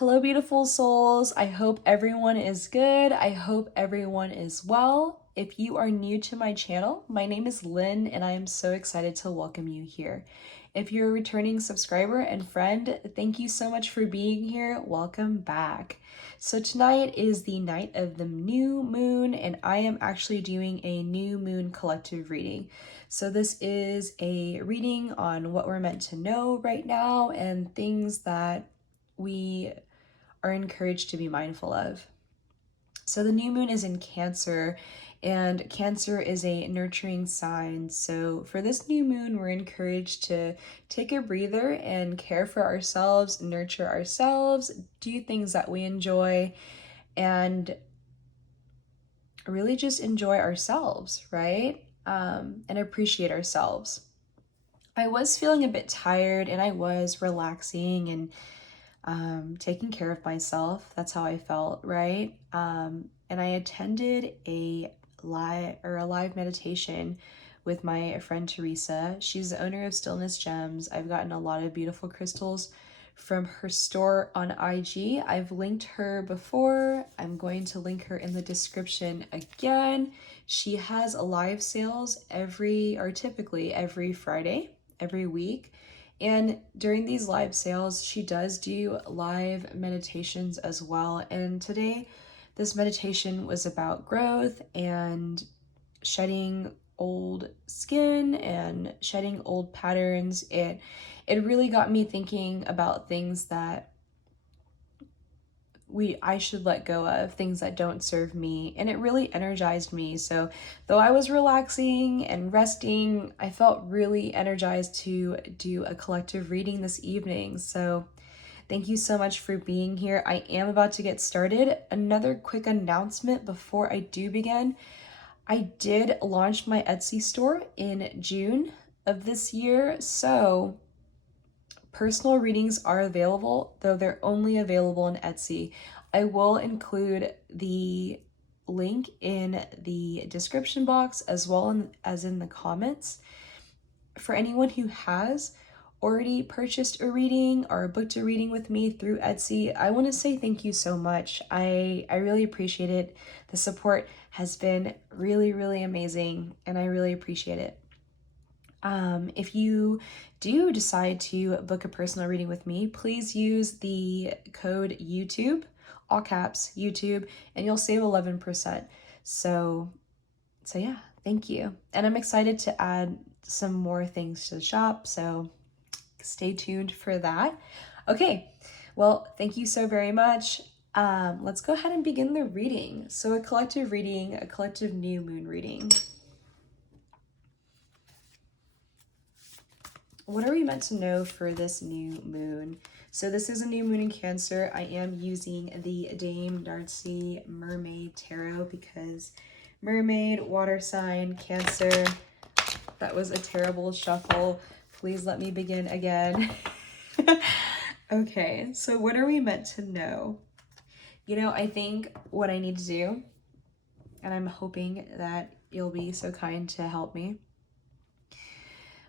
Hello, beautiful souls. I hope everyone is good. I hope everyone is well. If you are new to my channel, my name is Lynn, and I am so excited to welcome you here. If you're a returning subscriber and friend, thank you so much for being here. Welcome back. So tonight is the night of the new moon, and I am actually doing a new moon collective reading. So this is a reading on what we're meant to know right now and things that we are encouraged to be mindful of. So the new moon is in Cancer, and Cancer is a nurturing sign. So for this new moon, we're encouraged to take a breather and care for ourselves, nurture ourselves, do things that we enjoy, and really just enjoy ourselves, right? And appreciate ourselves. I was feeling a bit tired, and I was relaxing and taking care of myself. That's how I felt, right? And I attended a live meditation with my friend Teresa. She's the owner of Stillness Gems. I've gotten a lot of beautiful crystals from her store on IG. I've linked her before. I'm going to link her in the description again. She has live sales typically every Friday, every week. And during these live sales, she does do live meditations as well. And today, this meditation was about growth and shedding old skin and shedding old patterns. It really got me thinking about things that I should let go of, things that don't serve me, and it really energized me. So though I was relaxing and resting, I felt really energized to do a collective reading this evening. So thank you so much for being here. I am about to get started. Another quick announcement before I do begin. I did launch my Etsy store in June of this year, so personal readings are available, though they're only available in Etsy. I will include the link in the description box as well as in the comments. For anyone who has already purchased a reading or booked a reading with me through Etsy, I want to say thank you so much. I really appreciate it. The support has been really, really amazing, and I really appreciate it. If you do decide to book a personal reading with me, please use the code YouTube, all caps, YouTube, and you'll save 11%. So yeah, thank you. And I'm excited to add some more things to the shop, so stay tuned for that. Okay, well, thank you so very much. Let's go ahead and begin the reading. So a collective reading, a collective new moon reading. What are we meant to know for this new moon? So this is a new moon in Cancer. I am using the Dame Darcy Mermaid Tarot because Mermaid, water sign, Cancer. That was a terrible shuffle. Please let me begin again. Okay, so what are we meant to know? You know, I think what I need to do, and I'm hoping that you'll be so kind to help me.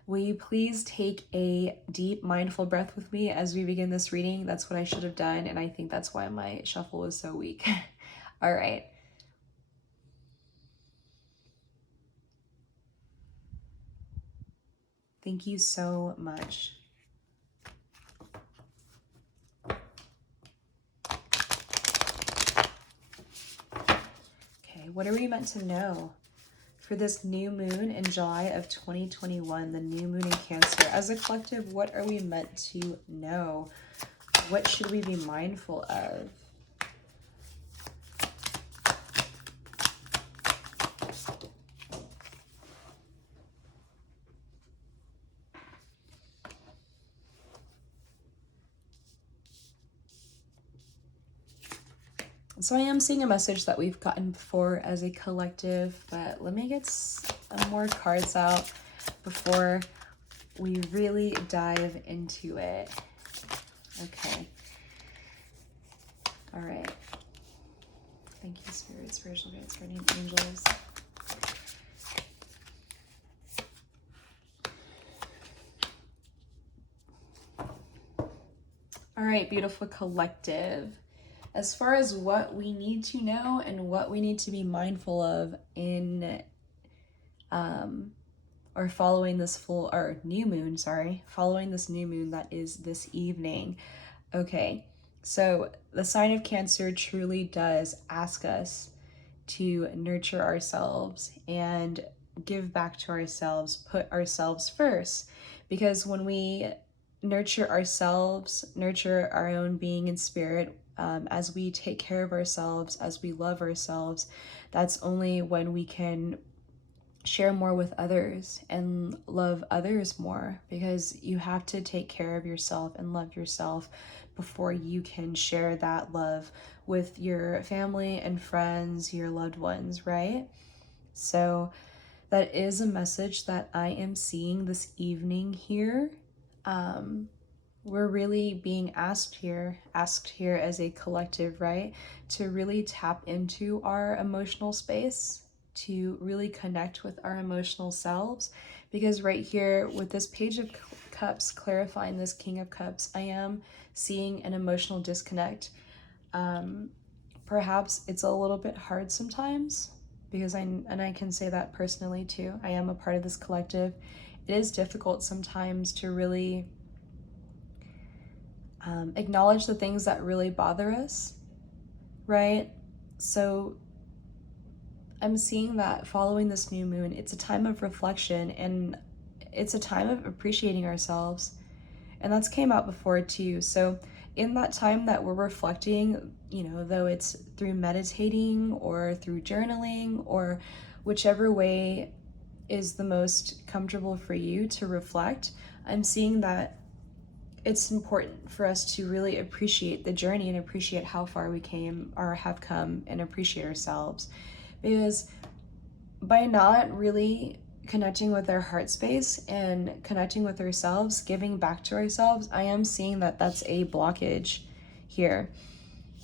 Will you please take a deep, mindful breath with me as we begin this reading? That's what I should have done, and I think that's why my shuffle was so weak. All right. Thank you so much. Okay, what are we meant to know for this new moon in July of 2021, the new moon in Cancer? As a collective, what are we meant to know? What should we be mindful of? So I am seeing a message that we've gotten before as a collective, but let me get some more cards out before we really dive into it. Okay. All right. Thank you, Spirit, Spiritual Guides, Guardian Angels. All right, beautiful collective. As far as what we need to know and what we need to be mindful of in or following this following this new moon that is this evening. Okay, so the sign of Cancer truly does ask us to nurture ourselves and give back to ourselves, put ourselves first. Because when we nurture ourselves, nurture our own being and spirit, as we take care of ourselves, as we love ourselves, that's only when we can share more with others and love others more, because you have to take care of yourself and love yourself before you can share that love with your family and friends, your loved ones, right? So that is a message that I am seeing this evening here. We're really being asked here as a collective, right, to really tap into our emotional space, to really connect with our emotional selves. Because right here with this Page of Cups clarifying this King of Cups, I am seeing an emotional disconnect. Perhaps it's a little bit hard sometimes, because I can say that personally too. I am a part of this collective. It is difficult sometimes to really acknowledge the things that really bother us, right? So I'm seeing that following this new moon, it's a time of reflection and it's a time of appreciating ourselves. And that's came out before too. So in that time that we're reflecting, though it's through meditating or through journaling or whichever way is the most comfortable for you to reflect, I'm seeing that it's important for us to really appreciate the journey and appreciate how far we came or have come and appreciate ourselves. Because by not really connecting with our heart space and connecting with ourselves, giving back to ourselves, I am seeing that that's a blockage here.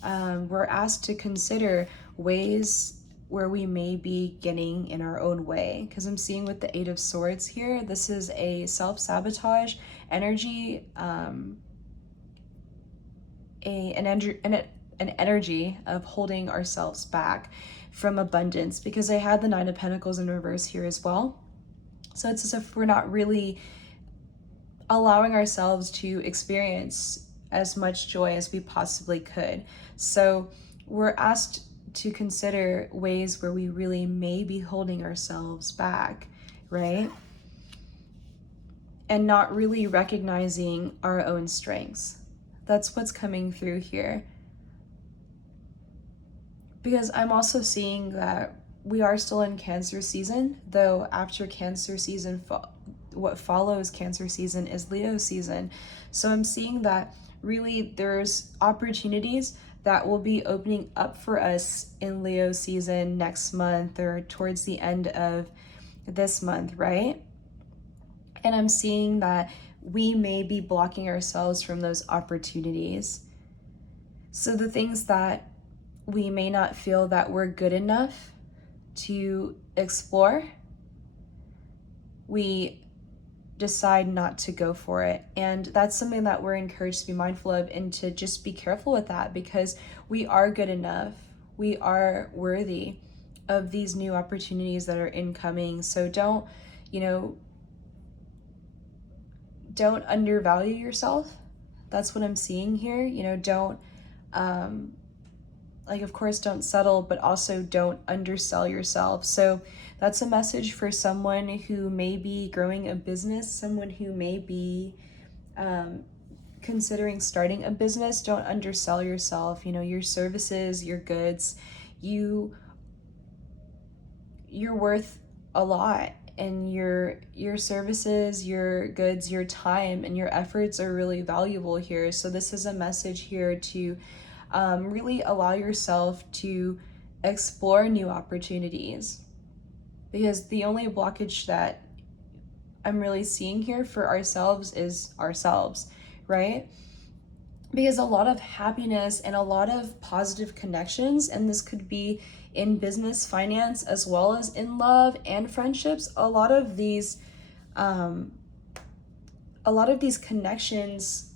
We're asked to consider ways where we may be getting in our own way, because I'm seeing with the Eight of Swords here, this is a self-sabotage energy, an energy of holding ourselves back from abundance, because I had the Nine of Pentacles in reverse here as well. So it's as if we're not really allowing ourselves to experience as much joy as we possibly could. So we're asked to consider ways where we really may be holding ourselves back, right? And not really recognizing our own strengths. That's what's coming through here. Because I'm also seeing that we are still in Cancer season, though after Cancer season, what follows Cancer season is Leo season. So I'm seeing that really there's opportunities that will be opening up for us in Leo season next month or towards the end of this month, right? And I'm seeing that we may be blocking ourselves from those opportunities. So the things that we may not feel that we're good enough to explore, we decide not to go for it. And that's something that we're encouraged to be mindful of and to just be careful with that, because we are good enough. We are worthy of these new opportunities that are incoming. So don't undervalue yourself. That's what I'm seeing here. Don't, of course, don't settle, but also don't undersell yourself. So that's a message for someone who may be growing a business, someone who may be considering starting a business. Don't undersell yourself. Your services, your goods, you're worth a lot. And your services, your goods, your time, and your efforts are really valuable here. So this is a message here to really allow yourself to explore new opportunities. Because the only blockage that I'm really seeing here for ourselves is ourselves, right? Because a lot of happiness and a lot of positive connections, and this could be in business, finance, as well as in love and friendships, a lot of these connections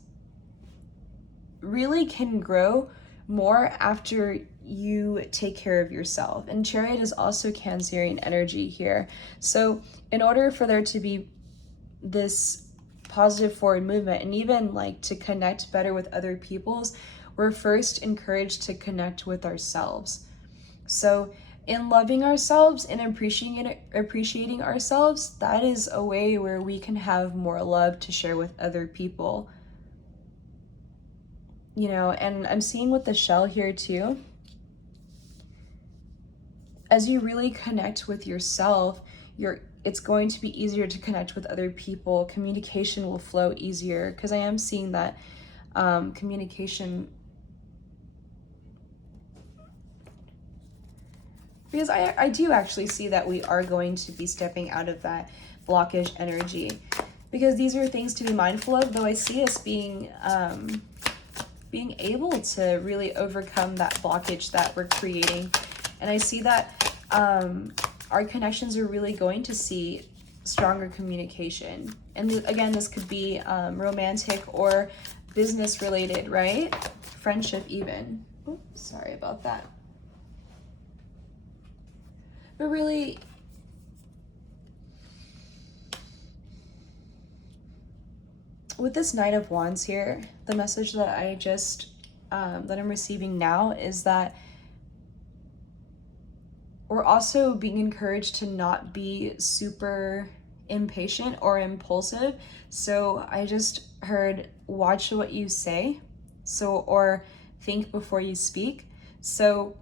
really can grow more after you take care of yourself. And Chariot is also Cancerian energy here. So in order for there to be this positive forward movement, and even like to connect better with other people's, we're first encouraged to connect with ourselves. So in loving ourselves and appreciating ourselves, that is a way where we can have more love to share with other people. You know, and I'm seeing with the shell here too, as you really connect with yourself, it's going to be easier to connect with other people. Communication will flow easier, because I am seeing that communication, because I do actually see that we are going to be stepping out of that blockage energy, because these are things to be mindful of, though I see us being able to really overcome that blockage that we're creating. And I see that our connections are really going to see stronger communication. And again, this could be romantic or business related, right? Friendship even. Oops, sorry about that. But really, with this Knight of Wands here, the message that I just, that I'm receiving now is that we're also being encouraged to not be super impatient or impulsive. So I just heard, watch what you say, or think before you speak. So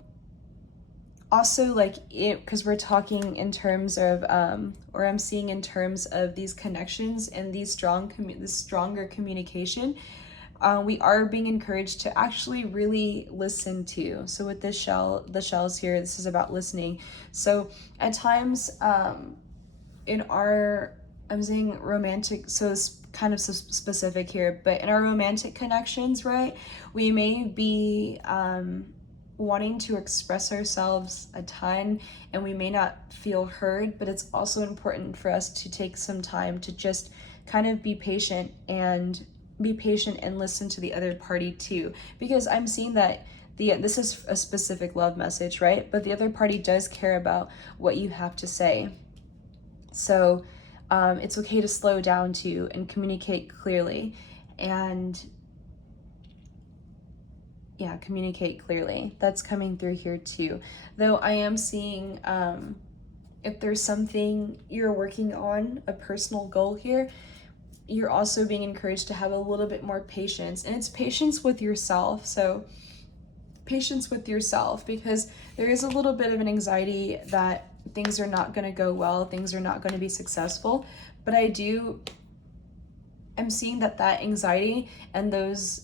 also, like, because we're talking in terms of, or I'm seeing in terms of these connections and these this stronger communication, we are being encouraged to actually really listen to. So with the shells here, this is about listening. So at times, I'm saying romantic, so it's kind of specific here, but in our romantic connections, right, we may be wanting to express ourselves a ton, and we may not feel heard, but it's also important for us to take some time to just kind of be patient and listen to the other party too, because I'm seeing that this is a specific love message, right? But the other party does care about what you have to say. So it's okay to slow down too and communicate clearly. And yeah, communicate clearly. That's coming through here too. Though I am seeing if there's something you're working on, a personal goal here, you're also being encouraged to have a little bit more patience. And it's patience with yourself. So patience with yourself, because there is a little bit of an anxiety that things are not going to go well, things are not going to be successful. But I'm seeing that anxiety and those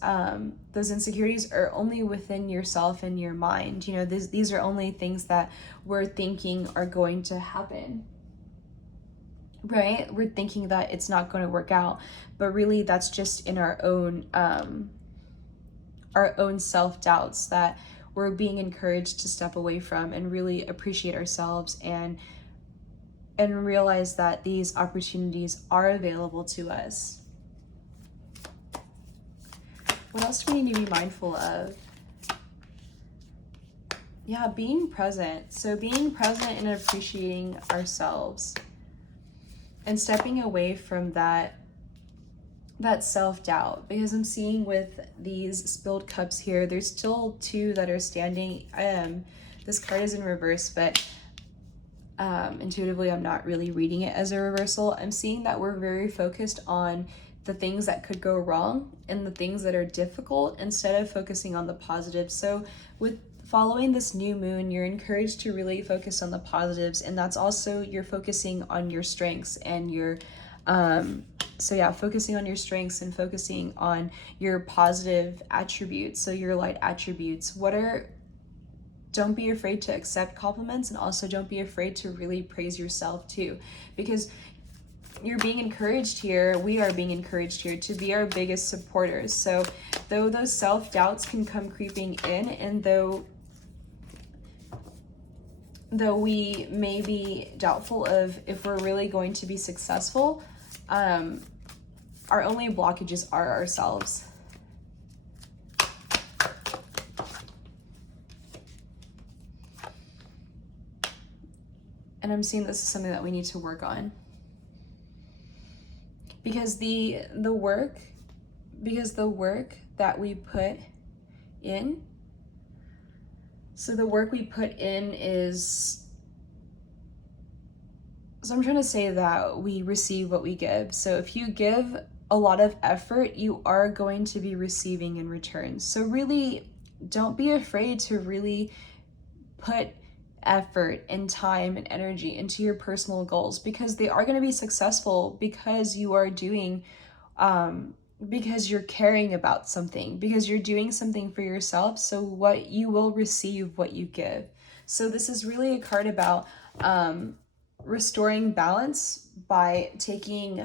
insecurities are only within yourself and your mind. You know, these are only things that we're thinking are going to happen, right? We're thinking that it's not going to work out, but really that's just in our own self-doubts that we're being encouraged to step away from and really appreciate ourselves and realize that these opportunities are available to us. What else do we need to be mindful of? Yeah, being present. So being present and appreciating ourselves and stepping away from that self-doubt, because I'm seeing with these spilled cups here, there's still two that are standing. This card is in reverse, but intuitively I'm not really reading it as a reversal. I'm seeing that we're very focused on the things that could go wrong and the things that are difficult instead of focusing on the positive. So with following this new moon, you're encouraged to really focus on the positives, and that's also you're focusing on your strengths and your focusing on your strengths and focusing on your positive attributes, so your light attributes. Don't be afraid to accept compliments, and also don't be afraid to really praise yourself too, because you're being encouraged here, we are being encouraged here to be our biggest supporters. So though those self-doubts can come creeping in, and though we may be doubtful of if we're really going to be successful, our only blockages are ourselves. And I'm seeing this is something that we need to work on. Because the work that we put in, so the work we put in is, so I'm trying to say that we receive what we give. So if you give a lot of effort, you are going to be receiving in return. So really, don't be afraid to really put effort and time and energy into your personal goals, because they are going to be successful because you are doing, because you're caring about something, because you're doing something for yourself. So what you will receive, what you give. So this is really a card about restoring balance by taking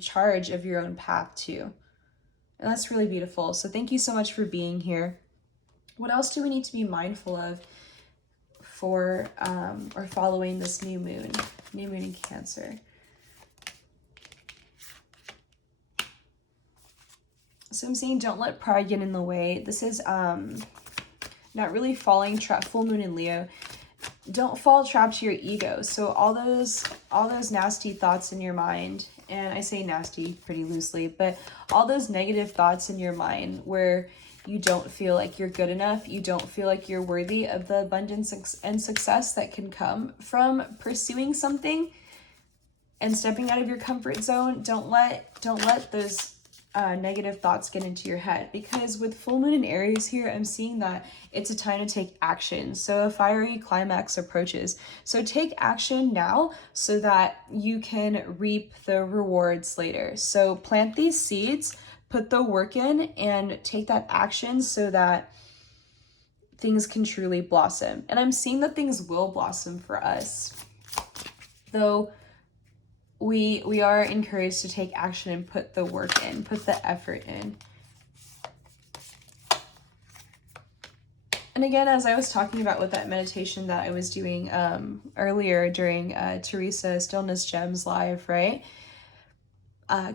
charge of your own path too. And that's really beautiful. So thank you so much for being here. What else do we need to be mindful of for or following this new moon in Cancer? So I'm saying don't let pride get in the way. This is not really falling trap. Full moon in Leo. Don't fall trapped to your ego. So all those nasty thoughts in your mind, and I say nasty pretty loosely, but all those negative thoughts in your mind where you don't feel like you're good enough, you don't feel like you're worthy of the abundance and success that can come from pursuing something and stepping out of your comfort zone. Don't let those negative thoughts get into your head, because with full moon in Aries here, I'm seeing that it's a time to take action. So a fiery climax approaches. So take action now so that you can reap the rewards later. So plant these seeds, put the work in, and take that action so that things can truly blossom. And I'm seeing that things will blossom for us, though we are encouraged to take action and put the work in, put the effort in. And again, as I was talking about with that meditation that I was doing earlier during Teresa Stillness Gems Live, right?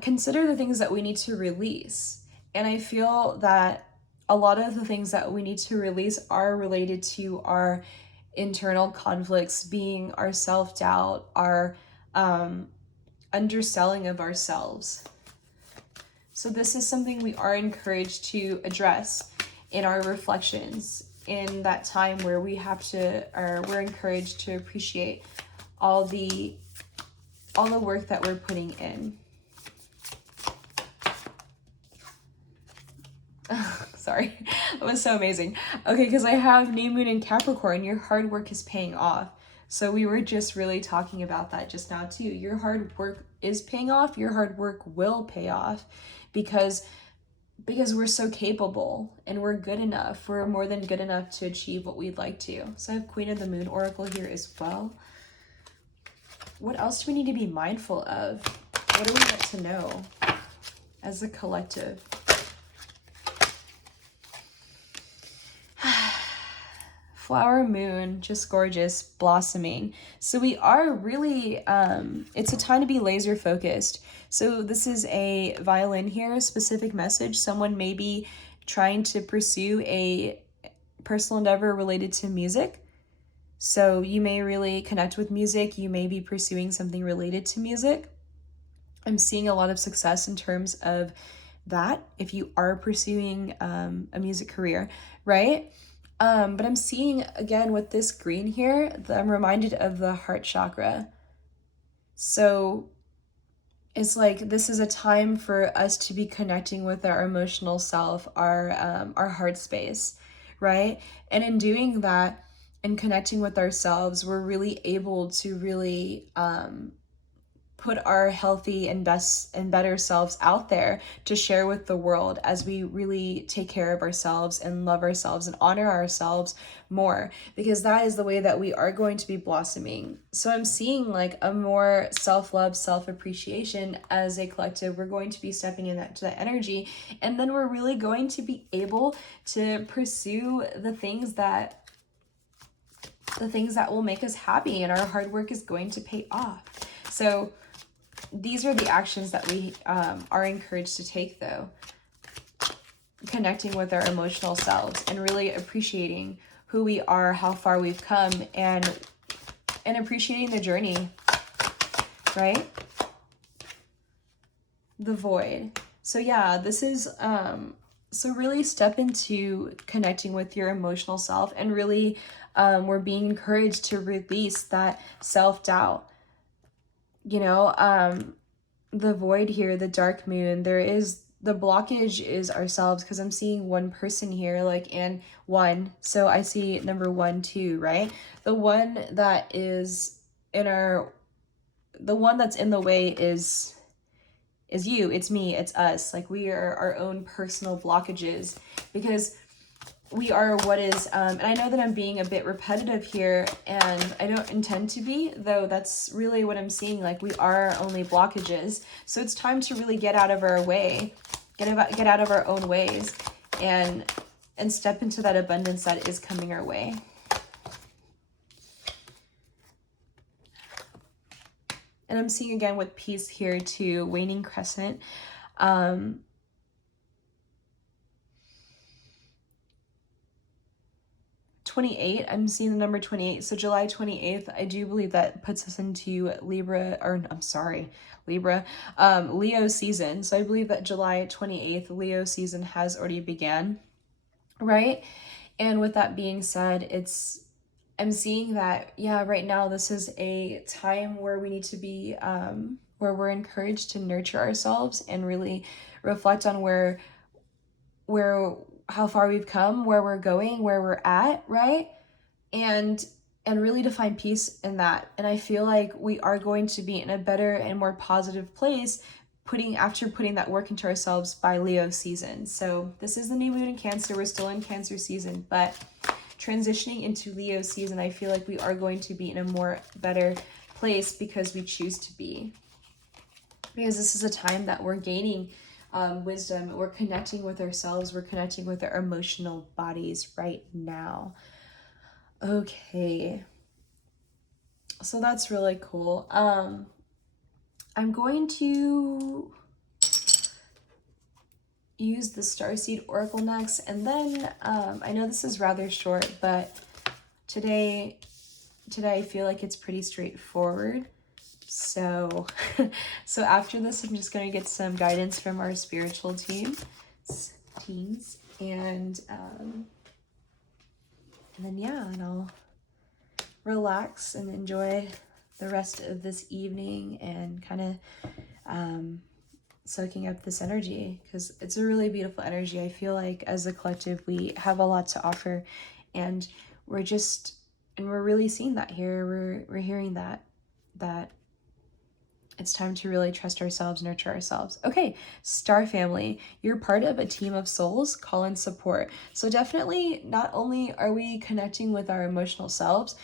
Consider the things that we need to release. And I feel that a lot of the things that we need to release are related to our internal conflicts, being our self-doubt, our underselling of ourselves. So this is something we are encouraged to address in our reflections, in that time where we have to, or we're encouraged to appreciate all the work that we're putting in. Sorry, that was so amazing. Okay, because I have new moon in Capricorn. Your hard work is paying off. So we were just really talking about that just now too. Your hard work is paying off. Your hard work will pay off because we're so capable and we're good enough. We're more than good enough to achieve what we'd like to. So I have Queen of the Moon Oracle here as well. What else do we need to be mindful of? What do we get to know as a collective? Flower moon, just gorgeous, blossoming. So we are really, it's a time to be laser focused. So this is a violin here, a specific message. Someone may be trying to pursue a personal endeavor related to music. So you may really connect with music. You may be pursuing something related to music. I'm seeing a lot of success in terms of that if you are pursuing a music career, right? But I'm seeing, again, with this green here, I'm reminded of the heart chakra. So it's like this is a time for us to be connecting with our emotional self, our heart space, right? And in doing that and connecting with ourselves, we're really able to really put our healthy and best and better selves out there to share with the world as we really take care of ourselves and love ourselves and honor ourselves more, because that is the way that we are going to be blossoming. So I'm seeing like a more self-love, self-appreciation as a collective. We're going to be stepping in to that energy, and then we're really going to be able to pursue the things that will make us happy, and our hard work is going to pay off. So these are the actions that we are encouraged to take, though. Connecting with our emotional selves and really appreciating who we are, how far we've come, and and appreciating the journey, right? The void. So yeah, this is, so really step into connecting with your emotional self, and really, we're being encouraged to release that self-doubt. You know, the void here, the dark moon, the blockage is ourselves, because I'm seeing one person here, like, and one. So I see number 1, 2, right? The one that is the one that's in the way is you, it's me, it's us. Like, we are our own personal blockages, because we are what is, and I know that I'm being a bit repetitive here, and I don't intend to be, though that's really what I'm seeing. Like, we are our only blockages. So it's time to really get out of our way, get out of our own ways, and step into that abundance that is coming our way. And I'm seeing again with peace here too, waning crescent. 28, I'm seeing the number 28. So July 28th, I do believe that puts us into Leo season. So I believe that July 28th, Leo season has already began, right? And with that being said, I'm seeing that, yeah, right now this is a time where we need to be, where we're encouraged to nurture ourselves and really reflect on how far we've come, where we're going, where we're at, right? And really to find peace in that. And I feel like we are going to be in a better and more positive place after putting that work into ourselves by Leo season. So this is the new moon in Cancer. We're still in Cancer season, but transitioning into Leo season, I feel like we are going to be in a better place because we choose to be. Because this is a time that we're gaining wisdom, we're connecting with ourselves, we're connecting with our emotional bodies right now. Okay, so that's really cool. I'm going to use the Starseed Oracle next, and then I know this is rather short, but today I feel like it's pretty straightforward. So after this, I'm just going to get some guidance from our spiritual teams, and then yeah, and I'll relax and enjoy the rest of this evening and kind of soaking up this energy, because it's a really beautiful energy. I feel like as a collective, we have a lot to offer, and we're really seeing that here. We're hearing that it's time to really trust ourselves, nurture ourselves. Okay, Star Family, you're part of a team of souls, call in support. So definitely, not only are we connecting with our emotional selves,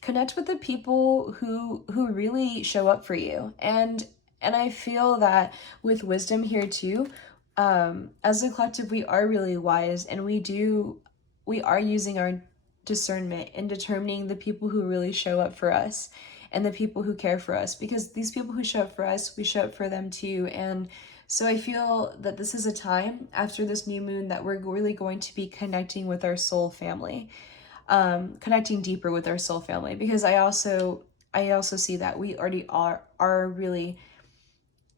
connect with the people who really show up for you. And I feel that with wisdom here too, as a collective, we are really wise, and we are using our discernment in determining the people who really show up for us and the people who care for us, because these people who show up for us, we show up for them too. And so I feel that this is a time after this new moon that we're really going to be connecting with our soul family, connecting deeper with our soul family, because I also see that we already are really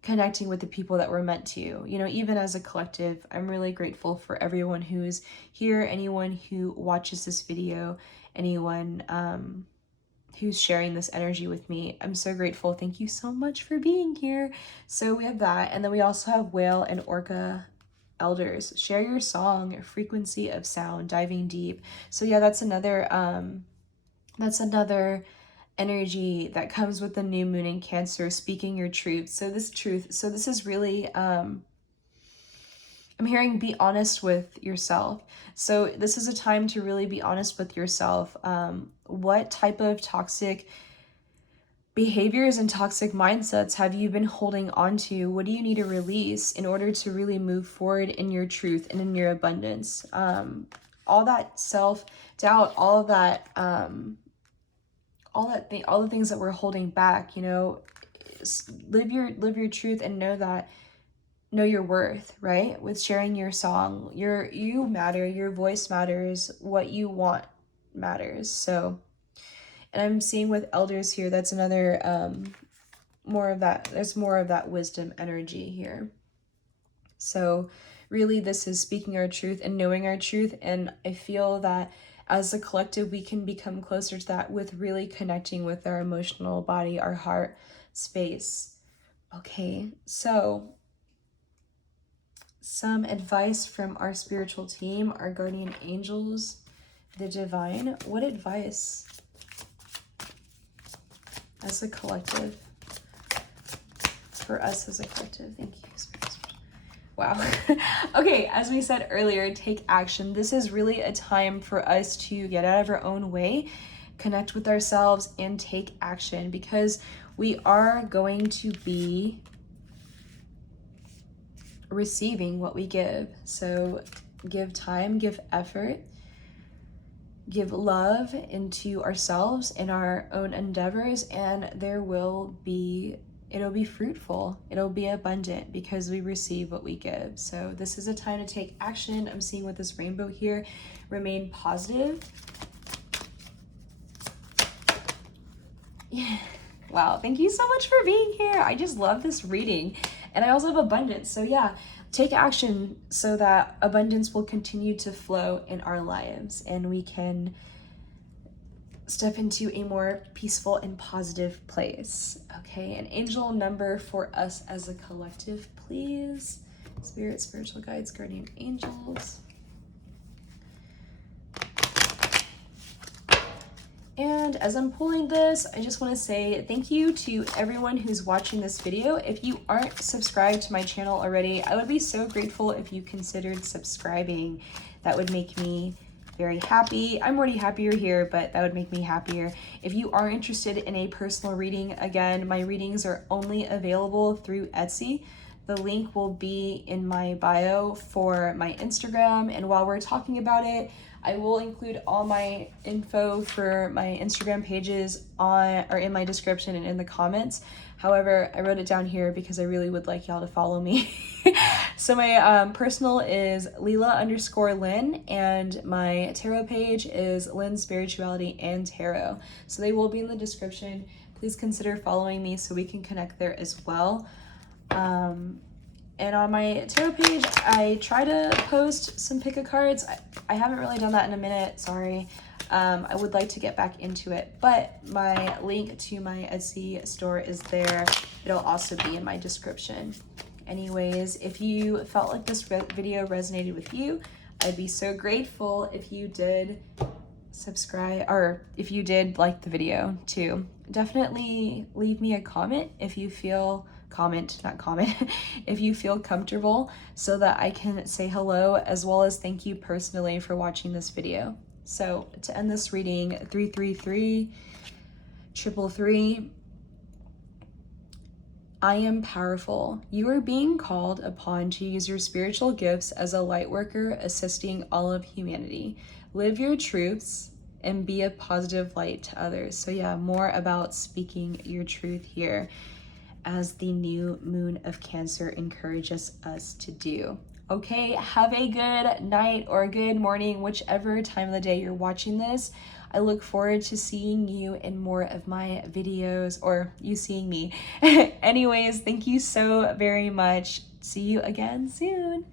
connecting with the people that we're meant to. You know, even as a collective, I'm really grateful for everyone who's here, anyone who watches this video, anyone who's sharing this energy with me. I'm so grateful. Thank you so much for being here. So we have that, and then we also have Whale and Orca elders. Share your song, frequency of sound, diving deep. So yeah, that's another energy that comes with the new moon in Cancer, speaking your truth. So this is really I'm hearing be honest with yourself. So this is a time to really be honest with yourself. What type of toxic behaviors and toxic mindsets have you been holding on to? What do you need to release in order to really move forward in your truth and in your abundance? All that self-doubt, all the things that we're holding back, you know, live your truth and know your worth, right? With sharing your song, you matter, your voice matters, what you want matters. So, And I'm seeing with elders here, that's another, more of that, there's more of that wisdom energy here. So really this is speaking our truth and knowing our truth. And I feel that as a collective, we can become closer to that with really connecting with our emotional body, our heart space. Okay, so some advice from our spiritual team, our guardian angels, the divine. What advice as a collective, for us as a collective? Thank you, Spirit. Wow. Okay, as we said earlier, take action. This is really a time for us to get out of our own way, connect with ourselves, and take action, because we are going to be receiving what we give. So give time, give effort, give love into ourselves and our own endeavors, and it'll be fruitful, it'll be abundant, because we receive what we give. So this is a time to take action. I'm seeing with this rainbow here, remain positive. Yeah. Wow, thank you so much for being here. I just love this reading. And I also have abundance. So yeah, take action so that abundance will continue to flow in our lives, and we can step into a more peaceful and positive place. Okay, an angel number for us as a collective, please. Spirit, spiritual guides, guardian angels. And as I'm pulling this, I just want to say thank you to everyone who's watching this video. If you aren't subscribed to my channel already, I would be so grateful if you considered subscribing. That would make me very happy. I'm already happier here, but that would make me happier. If you are interested in a personal reading, again, my readings are only available through Etsy. The link will be in my bio for my Instagram. And while we're talking about it, I will include all my info for my Instagram pages in my description and in the comments. However, I wrote it down here because I really would like y'all to follow me. So my personal is Leela_Lynn, and my tarot page is Lynn Spirituality and Tarot. So they will be in the description. Please consider following me so we can connect there as well. And on my tarot page, I try to post some pick a cards. I haven't really done that in a minute, sorry. I would like to get back into it, but my link to my Etsy store is there. It'll also be in my description. Anyways, if you felt like this video resonated with you, I'd be so grateful if you did subscribe, or if you did like the video too. Definitely leave me a comment if you feel if you feel comfortable, so that I can say hello, as well as thank you personally for watching this video. So to end this reading, 333 333, I am powerful. You are being called upon to use your spiritual gifts as a light worker, assisting all of humanity. Live your truths and be a positive light to others. So yeah, more about speaking your truth here, as the new moon of Cancer encourages us to do. Okay, have a good night or a good morning, whichever time of the day you're watching this. I look forward to seeing you in more of my videos, or you seeing me. Anyways, thank you so very much. See you again soon.